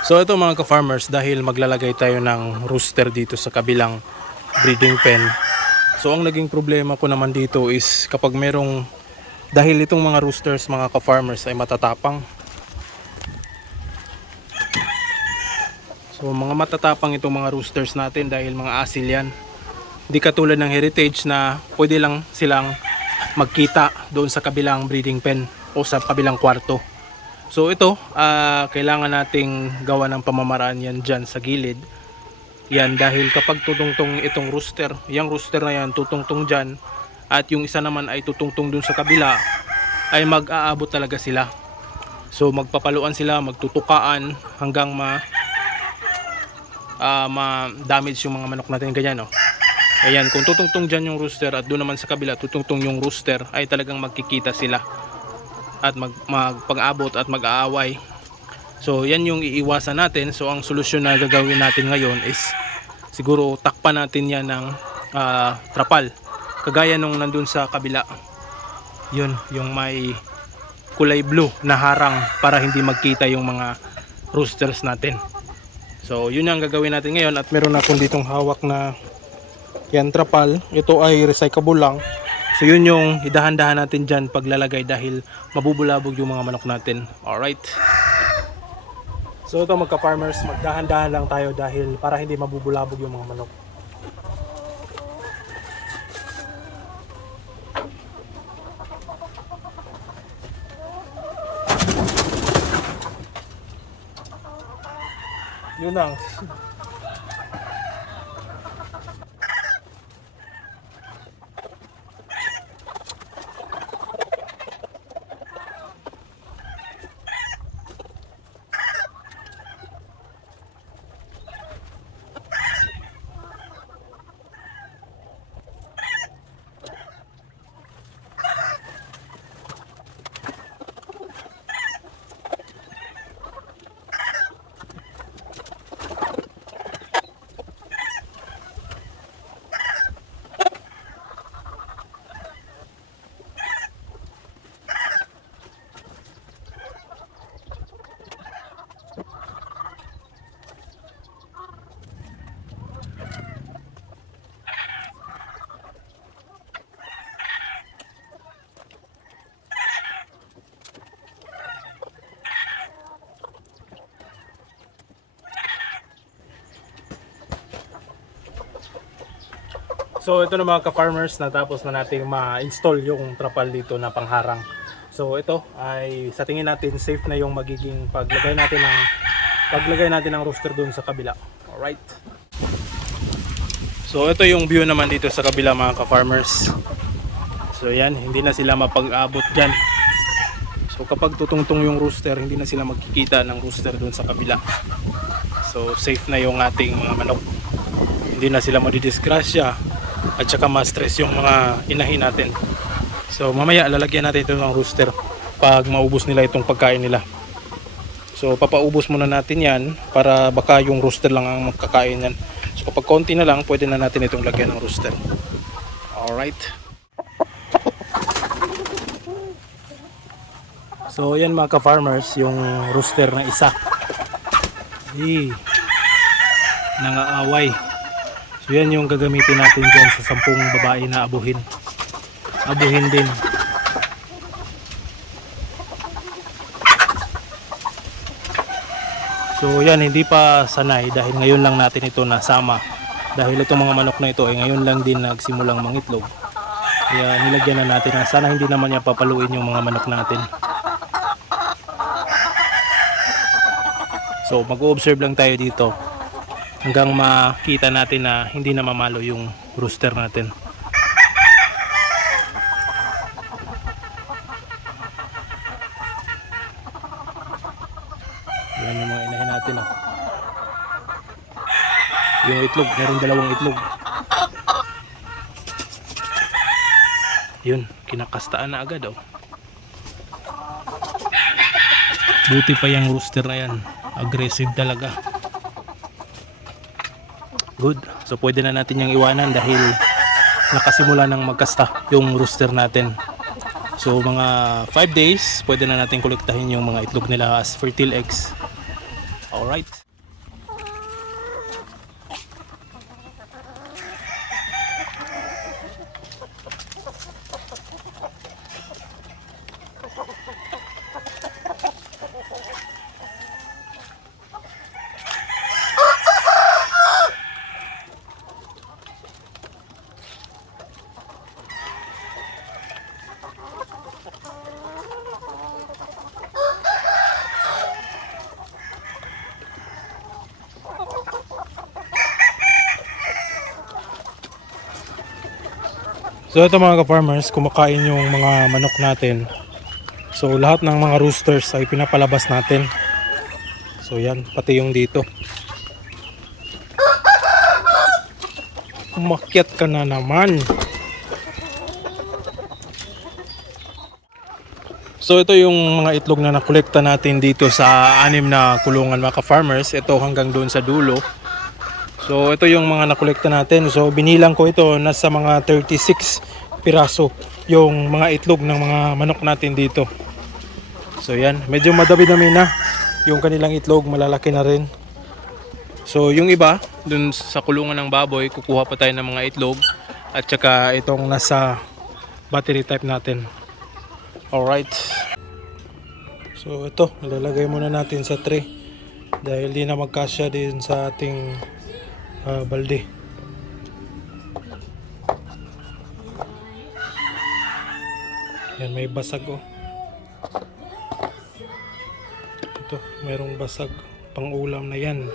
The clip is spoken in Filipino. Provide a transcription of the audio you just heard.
So ito mga ka-farmers, dahil maglalagay tayo ng rooster dito sa kabilang breeding pen. So ang naging problema ko naman dito is kapag merong, dahil itong mga roosters mga ka-farmers ay matatapang. So mga matatapang itong mga roosters natin dahil mga asil yan. Hindi katulad ng heritage na pwede lang silang magkita doon sa kabilang breeding pen o sa kabilang kwarto. So ito, ah, kailangan nating gawa ng pamamaraan yan dyan sa gilid. Yan dahil kapag tutungtong itong rooster, yung rooster na yan tutungtong dyan at yung isa naman ay tutungtong dun sa kabila ay mag-aabot talaga sila. So magpapaluan sila, magtutukaan hanggang ma ah, ma-damage yung mga manok natin ganyan no. Ayan, kung tutungtong dyan yung rooster at doon naman sa kabila tutungtong yung rooster ay talagang magkikita sila at mag, magpag-abot at mag-aaway. So yan yung iiwasan natin. So ang solusyon na gagawin natin ngayon is siguro takpan natin yan ng ah, trapal. Kagaya nung nandun sa kabila. Yun, yung may kulay blue na harang para hindi magkita yung mga roosters natin. So yun ang gagawin natin ngayon at meron akong ditong hawak na yan trapal. Ito ay recyclable lang. So yun yung idahan-dahan natin dyan paglalagay dahil mabubulabog yung mga manok natin. Alright. So ito magka-farmers, magdahan-dahan lang tayo dahil para hindi mabubulabog yung mga manok. Yun lang. So ito na mga ka-farmers, natapos na nating ma-install yung trapal dito na pangharang. So ito ay sa tingin natin safe na yung magiging paglagay natin ng paglagay natin ng rooster doon sa kabila. Alright. So ito yung view naman dito sa kabila mga ka-farmers. So yan, hindi na sila mapag-abot dyan. So kapag tutungtong yung rooster, hindi na sila magkikita ng rooster doon sa kabila. So safe na yung ating mga manok. Hindi na sila madidisgrasya at saka ma-stress yung mga inahin natin. So mamaya lalagyan natin ito ng rooster pag maubos nila itong pagkain nila. So papaubos muna natin yan para baka yung rooster lang ang magkakain yan. So kapag konti na lang pwede na natin itong lagyan ng rooster. Alright. So yan mga ka-farmers yung rooster na isa. Hey, nangaaway. Yan yung gagamitin natin dyan sa sampung babae na abuhin. Abuhin din. So yan hindi pa sanay dahil ngayon lang natin ito nasama. Dahil itong mga manok na ito ay ngayon lang din nagsimulang mangitlog. Kaya nilagyan na natin na sana hindi naman niya papaluin yung mga manok natin. So mag-observe lang tayo dito hanggang makita natin na hindi na mamalo yung rooster natin. Yan yung mga inahin natin ah. Yung itlog, meron dalawang itlog. Yun, kinakastaan na agad oh. Buti pa yung rooster na yan. Aggressive talaga. Good. So pwede na natin yung iwanan dahil nakasimula ng magkasta yung rooster natin. So mga 5 days, pwede na natin kolektahin yung mga itlog nila as fertile eggs. Alright. So ito mga ka-farmers, kumakain yung mga manok natin. So lahat ng mga roosters ay pinapalabas natin. So yan, pati yung dito. Umakyat ka na naman. So ito yung mga itlog na nakolekta natin dito sa anim na kulungan mga ka-farmers. Ito hanggang doon sa dulo. So ito yung mga nakolekta natin. So binilang ko ito nasa mga 36 piraso yung mga itlog ng mga manok natin dito. So yan, medyo madami-dami na yung kanilang itlog, malalaki na rin. So yung iba, dun sa kulungan ng baboy, kukuha pa tayo ng mga itlog at saka itong nasa battery type natin. Alright. So ito, ilalagay muna natin sa tray dahil di na magkasya din sa ating ah, balde. Yan, may basag oh. Ito, merong basag pang ulam na yan.